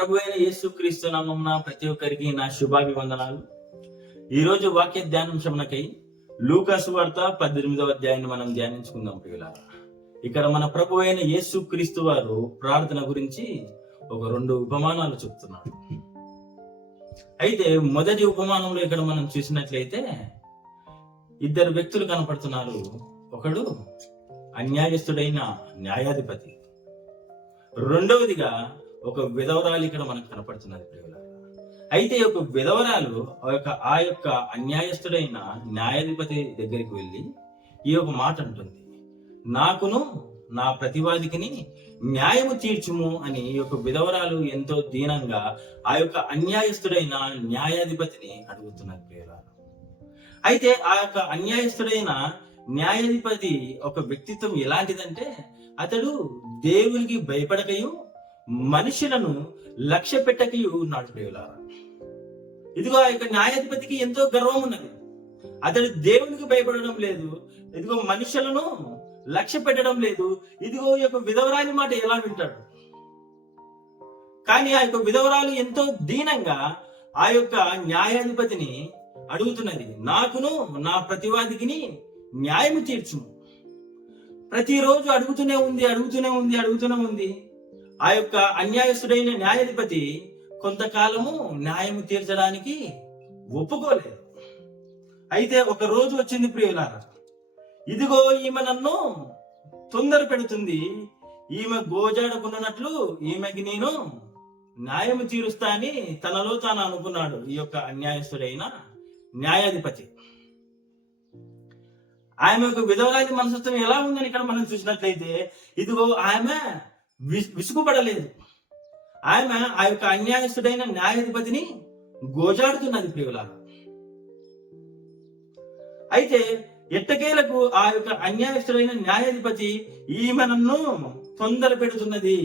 ప్రభు అయిన యేసు క్రీస్తు నామమున ప్రతి ఒక్కరికి నా శుభాభివందనాలు. ఈ రోజు వాక్య ధ్యానాంశమునకై లూకా సువార్త 18వ అధ్యాయాన్ని మనం ధ్యానించుకుందాం ప్రియులారా. ఇక్కడ మన ప్రభు అయిన యేసు క్రీస్తు వారు ప్రార్థన గురించి ఒక 2 ఉపమానాలు చెప్తున్నాడు. అయితే మొదటి ఉపమానంలో ఇక్కడ మనం చూసినట్లయితే 2 వ్యక్తులు కనపడుతున్నారు. ఒకడు అన్యాయస్తుడైన న్యాయాధిపతి, రెండవదిగా ఒక విధవరాలు ఇక్కడ మనకు కనపడుతున్నది ప్రియులారా. అయితే ఒక విధవరాలు ఆ యొక్క అన్యాయస్తుడైన న్యాయాధిపతి దగ్గరికి వెళ్ళి ఈ యొక్క మాట అంటుంది, నాకును నా ప్రతివాదికిని న్యాయము తీర్చుము అని ఈ యొక్క విధవరాలు ఎంతో దీనంగా ఆ యొక్క అన్యాయస్తుడైన న్యాయాధిపతిని అడుగుతున్నారు ప్రియులారా. అయితే ఆ యొక్క అన్యాయస్తుడైన న్యాయాధిపతి ఒక వ్యక్తిత్వం ఎలాంటిదంటే, అతడు దేవునికి భయపడకయు మనుషులను లక్ష్య పెట్టకయు ఉన్నాడు ప్రియులారా. ఇదిగో ఆ యొక్క న్యాయాధిపతికి ఎంతో గర్వం ఉన్నది. అతడు దేవునికి భయపడడం లేదు, ఇదిగో మనుషులను లక్ష్య పెట్టడం లేదు. ఇదిగో ఈ యొక్క విధవరాలి మాట ఎలా వింటాడు? కానీ ఆ యొక్క విధవరాలు ఎంతో దీనంగా ఆ యొక్క న్యాయాధిపతిని అడుగుతున్నది, నాకును నా ప్రతివాదికిని న్యాయము తీర్చుము. ప్రతిరోజు అడుగుతూనే ఉంది. ఆ యొక్క అన్యాయస్తుడైన న్యాయాధిపతి కొంతకాలము న్యాయము తీర్చడానికి ఒప్పుకోలేదు. అయితే ఒక రోజు వచ్చింది ప్రియులారా, ఇదిగో ఈమె నన్ను తొందర పెడుతుంది, ఈమె గోజాడుకున్నట్లు ఈమెకి నేను న్యాయము తీరుస్తా అని తనలో తాను అనుకున్నాడు ఈ యొక్క అన్యాయస్తుడైన న్యాయాధిపతి. ఆమె యొక్క విధవరాలి మనస్తత్వం ఎలా ఉందని ఇక్కడ మనం చూసినట్లయితే, ఇదిగో ఆమె విసుగుపడలేదు. ఆమె ఆ యొక్క అన్యాయస్తుడైన న్యాయాధిపతిని గోజాడుతున్నది ప్రియులారా. అయితే ఎట్టకేలకు ఆ యొక్క అన్యాయస్తుడైన న్యాయాధిపతి ఈమె నన్ను తొందర పెడుతున్నది,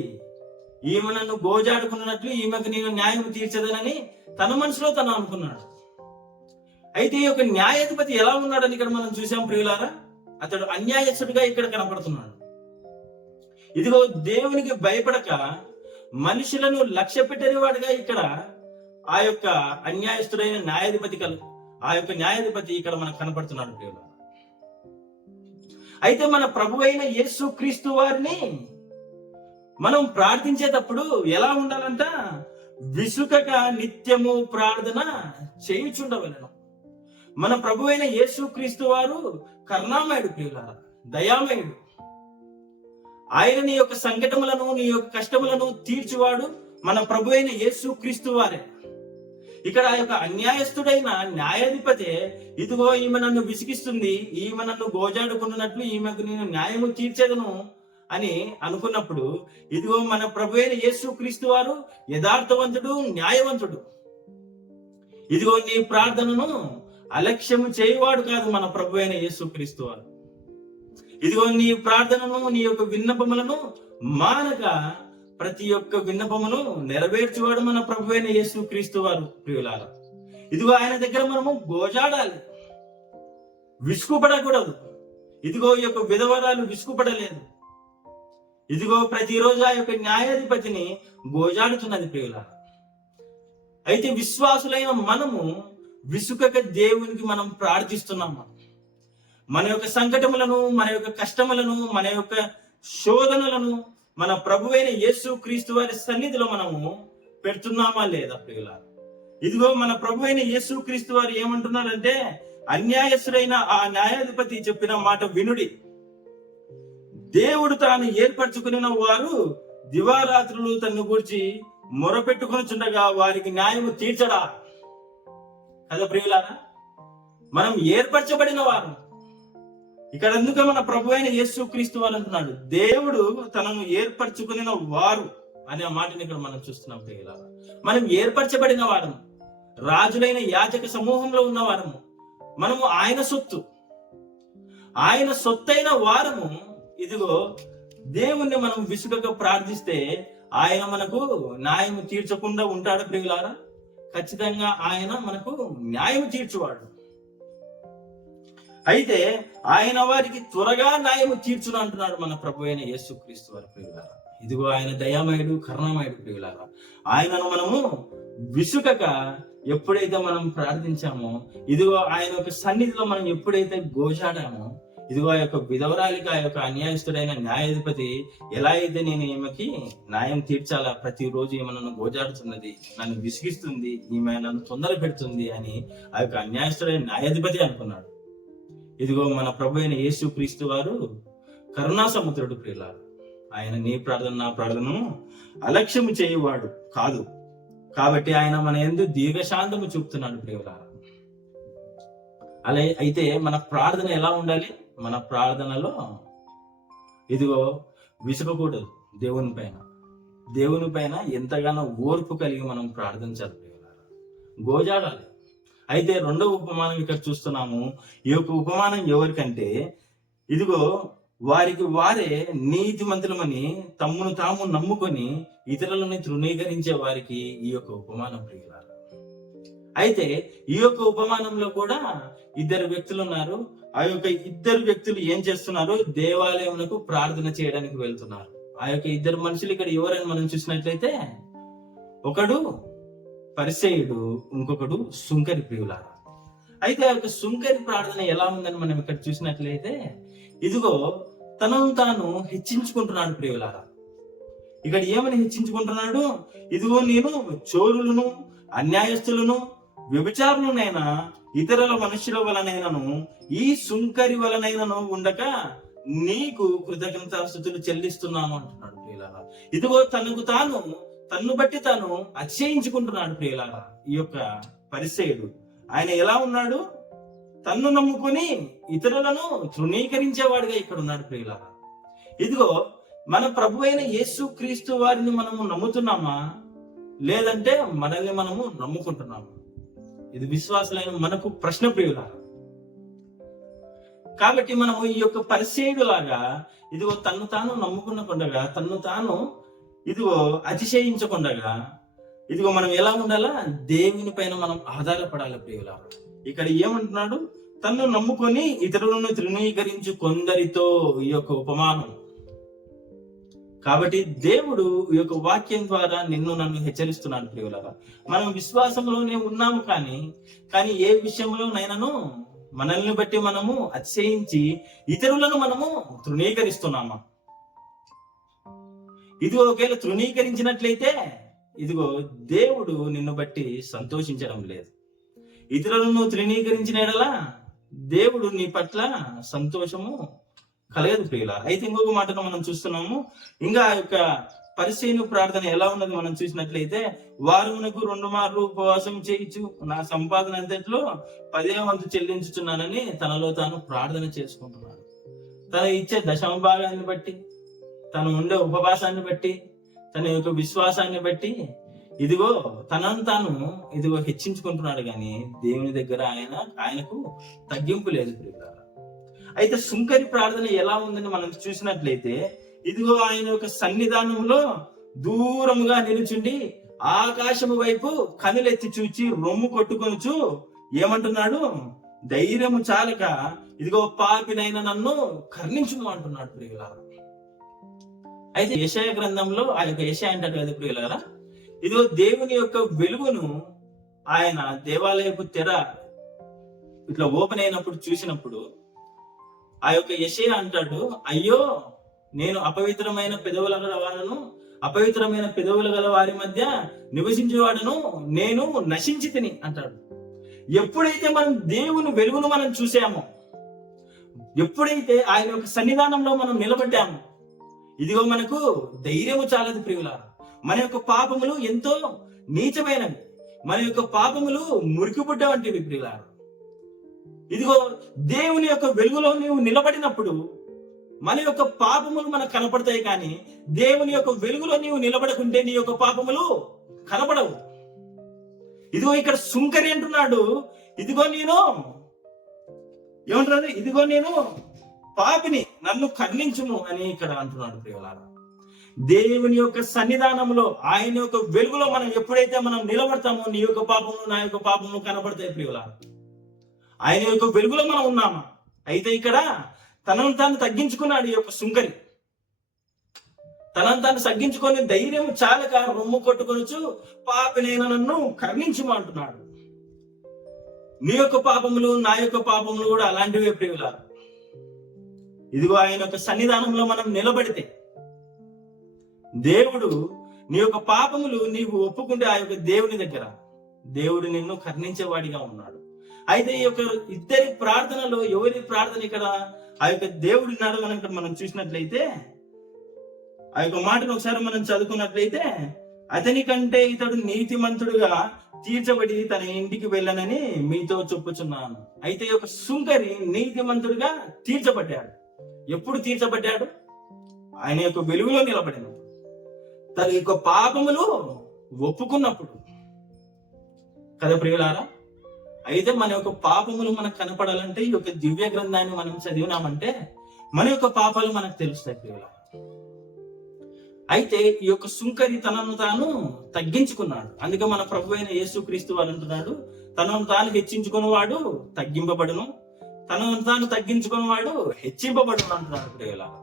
ఈమె నన్ను గోజాడుకున్నట్లు ఈమెకు నేను న్యాయం తీర్చదనని తన మనసులో తను అనుకున్నాడు. అయితే ఈ యొక్క న్యాయాధిపతి ఎలా ఉన్నాడని ఇక్కడ మనం చూసాం ప్రియులారా. అతడు అన్యాయస్తుడిగా ఇక్కడ కనపడుతున్నాడు. ఇదిగో దేవునికి భయపడక మనుషులను లక్ష్య పెట్టేవాడుగా ఇక్కడ ఆ యొక్క అన్యాయస్తుడైన న్యాయాధిపతి ఇక్కడ మనకు కనపడుతున్నాడు ప్రియులారా. అయితే మన ప్రభు అయిన యేసు క్రీస్తు వారిని మనం ప్రార్థించేటప్పుడు ఎలా ఉండాలంట? విసుకక నిత్యము ప్రార్థన చేయుచుండవలెను. మన ప్రభు అయిన యేసు క్రీస్తు వారు కరుణామయుడు ప్రియులారా, దయామయుడు. ఆయన నీ యొక్క సంకటములను నీ యొక్క కష్టములను తీర్చువాడు మన ప్రభు అయిన యేసు క్రీస్తు వారే. ఇక్కడ ఆ యొక్క అన్యాయస్తుడైన న్యాయాధిపతి ఇదిగో ఈమె నన్ను విసిగిస్తుంది, ఈమె నన్ను గోజాడుకున్నట్లు ఈమెకు నేను న్యాయము తీర్చేదను అని అనుకున్నప్పుడు, ఇదిగో మన ప్రభు అయిన యేసు క్రీస్తు వారు యథార్థవంతుడు, న్యాయవంతుడు. ఇదిగో నీ ప్రార్థనను అలక్ష్యము చేయవాడు కాదు మన ప్రభు అయిన యేసు క్రీస్తు వారు. ఇదిగో నీ ప్రార్థనను నీ యొక్క విన్నపములను మానక ప్రతి ఒక్క విన్నపమును నెరవేర్చువాడు మన ప్రభు అయిన యేసు క్రీస్తు వారు ప్రియులారా. ఇదిగో ఆయన దగ్గర మనము గోజాడాలి, విసుగుపడకూడదు. ఇదిగో ఈ యొక్క విధవరాలు విసుగుపడలేదు. ఇదిగో ప్రతిరోజు ఆ యొక్క న్యాయాధిపతిని గోజాడుతున్నది ప్రియులారా. అయితే విశ్వాసులైన మనము విసుకక దేవునికి మనం ప్రార్థిస్తున్నాము. మన యొక్క సంకటములను, మన యొక్క కష్టములను, మన యొక్క శోధనలను మన ప్రభువైన యేసు క్రీస్తు వారి సన్నిధిలో మనము పెడుతున్నామా లేదా ప్రియులారా? ఇదిగో మన ప్రభువైన యేసు క్రీస్తు వారు ఏమంటున్నారంటే, అన్యాయస్తుడైన ఆ న్యాయాధిపతి చెప్పిన మాట వినుడి. దేవుడు తాను ఏర్పరచుకున్న వారు దివారాత్రులు తన్ను గూర్చి మొరపెట్టుకొనుచుండగా వారికి న్యాయము తీర్చడా కదా ప్రియులారా. మనం ఏర్పరచబడిన వారు. ఇక్కడ అందుకే మన ప్రభు అయిన యేసు క్రీస్తు వారు అంటున్నాడు, దేవుడు తనను ఏర్పరచుకున్న వారు అనే మాటని ఇక్కడ మనం చూస్తున్నాం ప్రియులారా. మనం ఏర్పరచబడిన వారము, రాజులైన యాజక సమూహంలో ఉన్న వారము, మనము ఆయన సొత్తైన వారము. ఇదిగో దేవుణ్ణి మనం విసుగక ప్రార్థిస్తే ఆయన మనకు న్యాయం తీర్చకుండా ఉంటాడు ప్రియులారా. ఖచ్చితంగా ఆయన మనకు న్యాయం తీర్చువాడు. అయితే ఆయన వారికి త్వరగా న్యాయం తీర్చును అంటున్నాడు మన ప్రభు అయిన యేసుక్రీస్తు వారి ప్రియులారా. ఇదిగో ఆయన దయామయుడు, కరుణామయుడు ప్రియులారా. ఆయనను మనము విసుకక ఎప్పుడైతే మనం ప్రార్థించామో, ఇదిగో ఆయన యొక్క సన్నిధిలో మనం ఎప్పుడైతే గోజాడామో, ఇదిగో ఆ యొక్క విధవరాలికి ఆ యొక్క అన్యాయస్తుడైన న్యాయాధిపతి ఎలా అయితే నేను ఈమెకి న్యాయం తీర్చాలా, ప్రతిరోజు ఈమె నన్ను గోజాడుతున్నది, నన్ను విసిగిస్తుంది, ఈమె నన్ను తొందర పెడుతుంది అని ఆ యొక్క అన్యాయస్తుడైన న్యాయాధిపతి అనుకున్నాడు. ఇదిగో మన ప్రభు అయిన యేసు క్రీస్తు వారు కరుణా సముద్రుడు ప్రియులారా. ఆయన నీ ప్రార్థన నా ప్రార్థనను అలక్ష్యము చేయువాడు కాదు, కాబట్టి ఆయన మన యందు దీర్ఘశాంతము చూపుతున్నాడు ప్రియులారా. అలా అయితే మన ప్రార్థన ఎలా ఉండాలి? మన ప్రార్థనలో ఇదిగో విసుగకూడదు. దేవుని పైన ఎంతగానో ఓర్పు కలిగి మనం ప్రార్థించాలి ప్రియులారా, గోజాడాలి. అయితే రెండవ ఉపమానం ఇక్కడ చూస్తున్నాము. ఈ యొక్క ఉపమానం ఎవరికంటే, ఇదిగో వారికి వారే నీతిమంతులమని తమ్మును తాము నమ్ముకొని ఇతరులని తృణీకరించే వారికి ఈ యొక్క ఉపమానం ప్రియులారా. అయితే ఈ యొక్క ఉపమానంలో కూడా ఇద్దరు వ్యక్తులు ఉన్నారు. ఆ యొక్క ఇద్దరు వ్యక్తులు ఏం చేస్తున్నారు? దేవాలయమునకు ప్రార్థన చేయడానికి వెళ్తున్నారు. ఆ యొక్క ఇద్దరు మనుషులు ఇక్కడ ఎవరైనా మనం చూసినట్లయితే, ఒకడు పరిసయ్యుడు, ఇంకొకడు సుంకరి ప్రియులారా. అయితే ఆ యొక్క సుంకరి ప్రార్థన ఎలా ఉందని మనం ఇక్కడ చూసినట్లయితే, ఇదిగో తనను తాను హెచ్చించుకుంటున్నాడు ప్రియులారా. ఇక్కడ ఏమని హెచ్చించుకుంటున్నాడు? ఇదిగో నేను చోరులను, అన్యాయస్తులను, వ్యభిచారులనైనా, ఇతరుల మనుషుల వలనైనను, ఈ సుంకరి వలనైనను ఉండక నీకు కృతజ్ఞతాస్తుతులు చెల్లిస్తున్నాను అంటున్నాడు ప్రియులారా. ఇదిగో తన్ను బట్టి తాను అతిశయించుకుంటున్నాడు ప్రియులారా. ఈ యొక్క పరిసయ్యుడు ఆయన ఎలా ఉన్నాడు? తన్ను నమ్ముకొని ఇతరులను తృణీకరించేవాడిగా ఇక్కడ ఉన్నాడు ప్రియులారా. ఇదిగో మన ప్రభు అయిన యేసు క్రీస్తు వారిని మనము నమ్ముతున్నామా, లేదంటే మనల్ని మనము నమ్ముకుంటున్నామా? ఇది విశ్వాసులైన మనకు ప్రశ్న ప్రియులారా. కాబట్టి మనము ఈ యొక్క పరిసయ్యుడు లాగా ఇదిగో తన్ను తాను నమ్ముకునకుండగా, తన్ను తాను ఇదిగో అతిశయించకుండగా, ఇదిగో మనం ఎలా ఉండాలా? దేవుని పైన మనం ఆధారపడాలి ప్రియులారా. ఇక్కడ ఏమంటున్నాడు? తన్ను నమ్ముకొని ఇతరులను తృణీకరించు కొందరితో ఈ యొక్క ఉపమానం. కాబట్టి దేవుడు ఈ యొక్క వాక్యం ద్వారా నిన్ను నన్ను హెచ్చరిస్తున్నాడు ప్రియులారా. మనం విశ్వాసంలోనే ఉన్నాము, కానీ ఏ విషయంలోనైనాను మనల్ని బట్టి మనము అతిశయించి ఇతరులను మనము తృణీకరిస్తున్నామా? ఇదిగో ఒకవేళ తృణీకరించినట్లయితే ఇదిగో దేవుడు నిన్ను బట్టి సంతోషించడం లేదు. ఇతరులను తృణీకరించిన ఎడలా దేవుడు నీ పట్ల సంతోషము కలగదు ప్రియులారా. అయితే ఇంకొక మాటను మనం చూస్తున్నాము. ఇంకా ఆ యొక్క పరిసయ్యుని ప్రార్థన ఎలా ఉన్నది మనం చూసినట్లయితే, వారమునకు 2 మార్లు ఉపవాసం చేయించు, నా సంపాదన అంతట్లో 10వ వంతు చెల్లించుచున్నానని తనలో తాను ప్రార్థన చేసుకుంటున్నాడు. తను ఇచ్చే దశమ భాగాన్ని బట్టి, తను ఉండే ఉపవాసాన్ని బట్టి, తన యొక్క విశ్వాసాన్ని బట్టి ఇదిగో తనను తాను ఇదిగో హెచ్చించుకుంటున్నాడు, కానీ దేవుని దగ్గర ఆయనకు తగ్గింపు లేదు ప్రియులారా. అయితే సుంకరి ప్రార్థన ఎలా ఉందని మనం చూసినట్లయితే, ఇదిగో ఆయన యొక్క సన్నిధానంలో దూరముగా నిలుచుండి ఆకాశము వైపు కనులెత్తి చూచి రొమ్ము కొట్టుకొనుచు ఏమంటున్నాడు? ధైర్యము చాలక ఇదిగో పాపినైనా నన్ను కరుణించుము అంటున్నాడు ప్రియులారా. అయితే యెషయా గ్రంథంలో ఆ యొక్క యెషయా అంటాడు కదా ప్రియులారా, ఇదిగో దేవుని యొక్క వెలుగును ఆయన దేవాలయపు తెర ఇట్లా ఓపెన్ అయినప్పుడు చూసినప్పుడు ఆ యొక్క యెషయా అంటాడు, అయ్యో నేను అపవిత్రమైన పెదవుల గల వాడను, అపవిత్రమైన పెదవుల గల వారి మధ్య నివసించేవాడను, నేను నశించి తిని అంటాడు. ఎప్పుడైతే మనం దేవుని వెలుగును మనం చూసామో, ఎప్పుడైతే ఆయన యొక్క సన్నిధానంలో మనం నిలబడ్డామో, ఇదిగో మనకు ధైర్యము చాలదు ప్రియులారా. మన యొక్క పాపములు ఎంతో నీచమైనవి, మన యొక్క పాపములు మురికిబుడ్డ వంటివి ప్రియులారా. ఇదిగో దేవుని యొక్క వెలుగులో నీవు నిలబడినప్పుడు మన యొక్క పాపములు మనకు కనపడతాయి, కానీ దేవుని యొక్క వెలుగులో నీవు నిలబడకుంటే నీ యొక్క పాపములు కనపడవు. ఇదిగో ఇక్కడ సుంకరి అంటున్నాడు, ఇదిగో నేను పాపిని, నన్ను కరుణించుము అని ఇక్కడ అంటున్నాడు ప్రియులారా. దేవుని యొక్క సన్నిధానంలో ఆయన యొక్క వెలుగులో మనం ఎప్పుడైతే మనం నిలబడతామో నీ యొక్క పాపములు నా యొక్క పాపములు కనపడతాయి ప్రియులారా. ఆయన యొక్క వెలుగులో మనం ఉన్నామా? అయితే ఇక్కడ తనను తాను తగ్గించుకున్నాడు ఈ యొక్క సుంకరి. తనను తాను తగ్గించుకొని ధైర్యం చాలక రొమ్ము కొట్టుకొనొచ్చు పాపినైన నన్ను కరుణించమంటున్నాడు. నీ యొక్క పాపములు నా యొక్క పాపములు కూడా అలాంటివే ప్రియులారా. ఇదిగో ఆయన యొక్క సన్నిధానంలో మనం నిలబడితే దేవుడు నీ యొక్క పాపములు నీవు ఒప్పుకుంటే ఆ యొక్క దేవుని దగ్గర దేవుడు నిన్ను కరుణించేవాడిగా ఉన్నాడు. అయితే ఈ యొక్క ఇద్దరి ప్రార్థనలో ఎవరి ప్రార్థన ఇక్కడ ఆ యొక్క దేవుడు ఉన్నాడు కనుక మనం చూసినట్లయితే ఆ యొక్క మాటను ఒకసారి మనం చదువుకున్నట్లయితే, అతని కంటే ఇతడు నీతిమంతుడుగా తీర్చబడి తన ఇంటికి వెళ్ళనని మీతో చెప్పుచున్నాను. అయితే ఈ యొక్క సుంకరి నీతిమంతుడుగా తీర్చబడ్డాడు. ఎప్పుడు తీర్చబడ్డాడు? ఆయన యొక్క వెలుగులో నిలబడినప్పుడు, తన యొక్క పాపములు ఒప్పుకున్నప్పుడు కదా ప్రియులారా. అయితే మన యొక్క పాపములు మనకు కనపడాలంటే ఈ యొక్క దివ్య గ్రంథాన్ని మనం చదివినామంటే మన యొక్క పాపాలు మనకు తెలుస్తాయి ప్రియులారా. అయితే ఈ యొక్క సుంకరి తనను తాను తగ్గించుకున్నాడు. అందుకే మన ప్రభు అయిన యేసుక్రీస్తు వారు అంటున్నాడు, తనను తాను హెచ్చించుకున్నవాడు తగ్గింపబడును, తనను తాను తగ్గించుకున్నవాడు హెచ్చింపబడును అంటున్నాడు ప్రియులారా.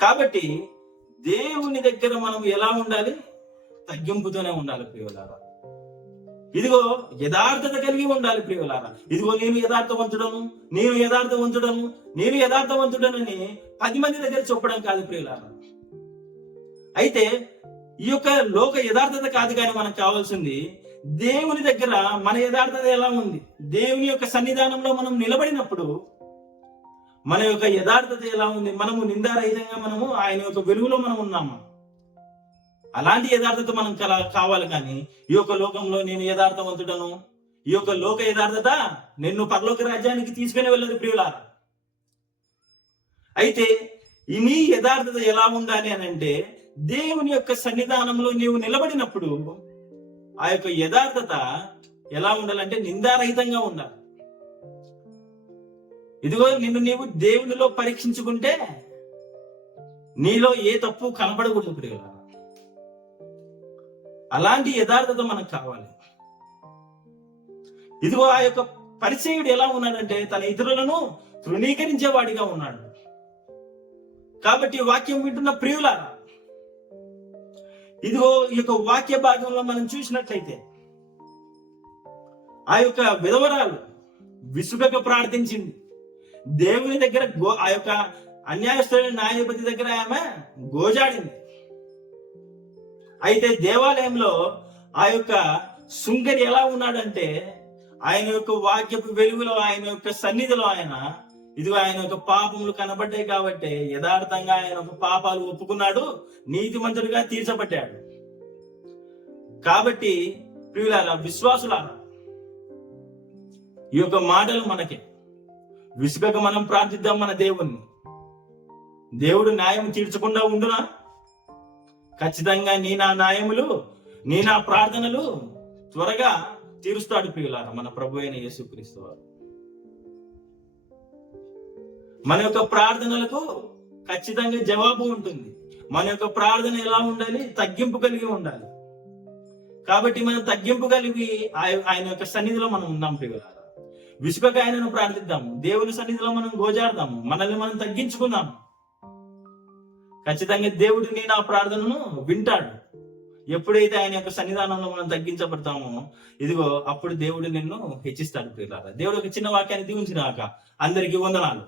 కాబట్టి దేవుని దగ్గర మనం ఎలా ఉండాలి? తగ్గింపుతోనే ఉండాలి ప్రియులారా. ఇదిగో యథార్థత కలిగి ఉండాలి ప్రియులారా. ఇదిగో నేను యథార్థవంతుడను, నేను యథార్థవంతుడను, నేను యథార్థవంతుడనని 10 మంది దగ్గర చెప్పడం కాదు ప్రియులారా. అయితే ఈ యొక్క లోక యథార్థత కాదు కానీ మనకు కావాల్సింది దేవుని దగ్గర మన యథార్థత ఎలా ఉంది, దేవుని యొక్క సన్నిధానంలో మనం నిలబడినప్పుడు మన యొక్క యథార్థత ఎలా ఉంది, మనము నిందారహితంగా మనము ఆయన యొక్క వెలుగులో మనం ఉన్నాము. అలాంటి యథార్థత మనం కావాలి. కానీ ఈ యొక్క లోకంలో నేను యథార్థవంతుడను, ఈ యొక్క లోక యథార్థత నిన్ను పరలోక రాజ్యానికి తీసుకుని వెళ్ళదు ప్రియులారా. అయితే ఈ నీ యథార్థత ఎలా ఉండాలి అని అంటే, దేవుని యొక్క సన్నిధానంలో నీవు నిలబడినప్పుడు ఆ యొక్క యథార్థత ఎలా ఉండాలంటే నిందారహితంగా ఉండాలి. ఇదిగో నిన్ను నీవు దేవునిలో పరీక్షించుకుంటే నీలో ఏ తప్పు కనపడకూడదు ప్రియులారా. అలాంటి యథార్థత మనకు కావాలి. ఇదిగో ఆ యొక్క పరిచయుడు ఎలా ఉన్నాడంటే తన ఇతరులను తృణీకరించేవాడిగా ఉన్నాడు. కాబట్టి వాక్యం వింటున్న ప్రియులారా, ఇదిగో ఈ యొక్క వాక్య భాగంలో మనం చూసినట్లయితే ఆ యొక్క విధవరాలు విసుగక ప్రార్థించింది. దేవుని దగ్గర ఆ యొక్క అన్యాయస్తులైన న్యాయాధిపతి దగ్గర ఆమె గోజాడింది. అయితే దేవాలయంలో ఆ యొక్క సుంకరి ఎలా ఉన్నాడంటే ఆయన యొక్క వాక్యపు వెలుగులో, ఆయన యొక్క సన్నిధిలో ఇదిగో ఆయన యొక్క పాపములు కనబడ్డాయి కాబట్టి యథార్థంగా ఆయన యొక్క పాపాలు ఒప్పుకున్నాడు, నీతిమంతుడిగా తీర్చబడ్డాడు. కాబట్టి ప్రియులారా, విశ్వాసులారా, ఈ యొక్క మాటలు మనకి విసుగక మనం ప్రార్థిద్దాం మన దేవుణ్ణి. దేవుడు న్యాయం తీర్చకుండా ఉండునా? ఖచ్చితంగా నీ నా న్యాయములు, నీ నా ప్రార్థనలు త్వరగా తీరుస్తాడు ప్రియులారా మన ప్రభు అయిన యేసుక్రీస్తు వారు. మన యొక్క ప్రార్థనలకు ఖచ్చితంగా జవాబు ఉంటుంది. మన యొక్క ప్రార్థన ఎలా ఉండాలి? తగ్గింపు కలిగి ఉండాలి. కాబట్టి మనం తగ్గింపు కలిగి ఆయన యొక్క సన్నిధిలో మనం ఉన్నాం ప్రియులారా. విసుగక ఆయనను ప్రార్థిద్దాము, దేవుని సన్నిధిలో మనం గోజాడదాము, మనల్ని మనం తగ్గించుకుందాము. ఖచ్చితంగా దేవుడు నీ నా ప్రార్థనను వింటాడు. ఎప్పుడైతే ఆయన యొక్క సన్నిధానంలో మనం తగ్గించబడతామో ఇదిగో అప్పుడు దేవుడు నిన్ను హెచ్చిస్తాడు ప్రియులారా. దేవుడు ఒక చిన్న వాక్యాన్ని దీవించినాక అందరికీ వందనాలు.